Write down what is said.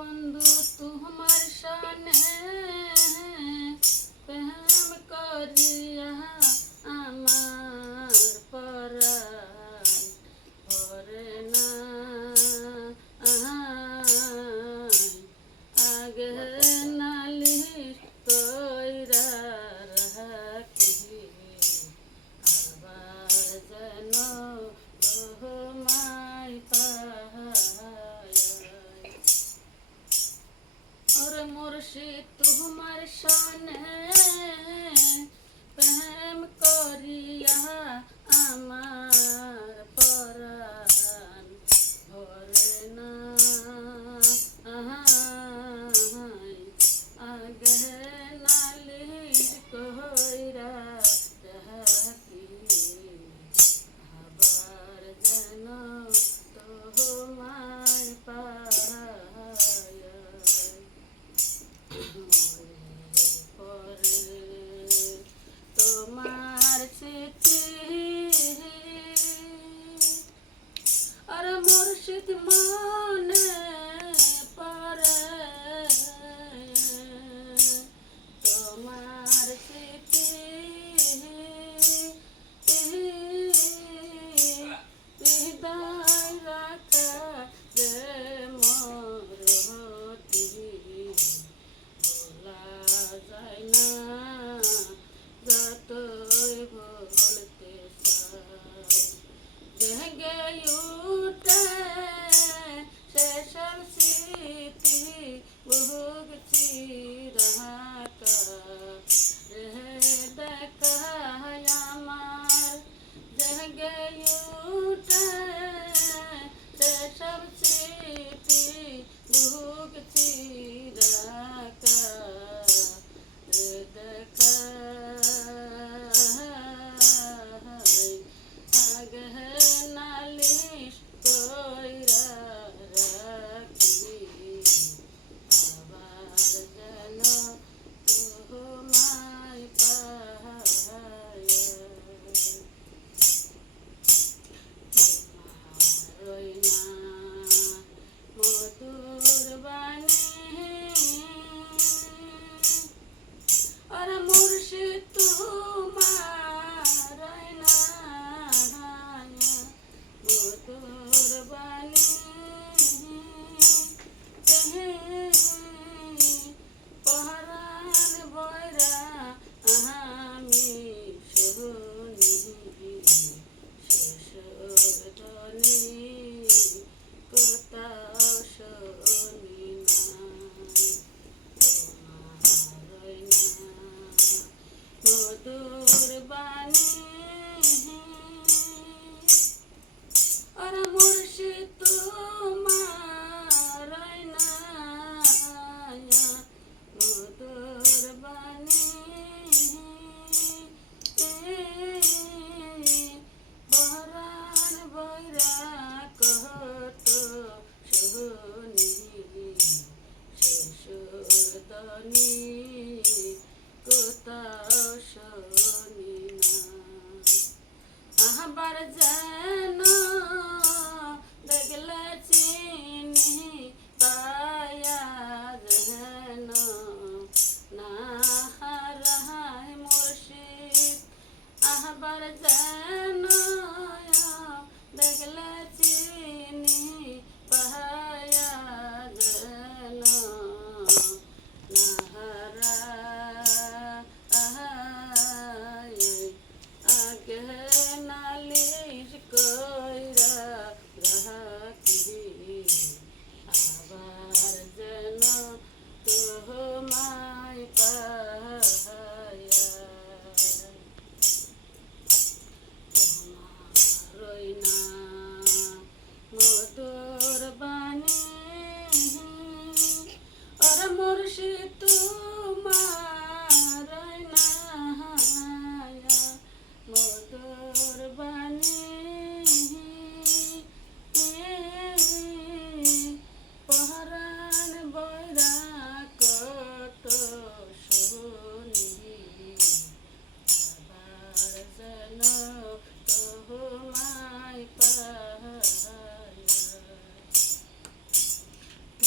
বন্ধু তোমার সনে প্রেম করিয়া আমার পরাণ ভরে না। আগে নালিশ কইরা রাখি আবার যেন তোমায় পাই। ওরে মুর্শিদ তোমার সনে প্রেম করিয়া আমার পরাণ ভরে না। আগে নালিশ কইরা রাখি আবার যেন তোমায় পাই। পরে তোমার স্মৃতি আর মুর্শিদ মনে পড়ে তোমার স্মৃতি হৃদয় রাখা যে মরতি ভোলা যায় না যতই বলতে চাই। জেগে উঠে সেসব স্মৃতি ভুগছি রাখা রে দেখায় আমার। জেগে উঠে সেসব স্মৃতি ভুগছি রাখা রে দেখায় আগে নালিশ কইরা রাখি আবার যেন তোমায় পাই। তোমারই না মধুর বাণী আর মুর্শিদ তোমারই না মধুর বাণী পরাণ বয়রা আমি শুনি শেষ ধ্বনি কোথাও শুনি নাই। তোমারই না মধুর বাণী আর মুর্শিদ তোমারই না মধুর বাণী পরাণ বয়রা কত শুনি শেষ ধ্বনি কোথাও শুনি না। আবার যেন দেখলে চিনি পায়া যেন না হারায় মুর্শিদ। আবার যেন দেখলে চিনি পায়া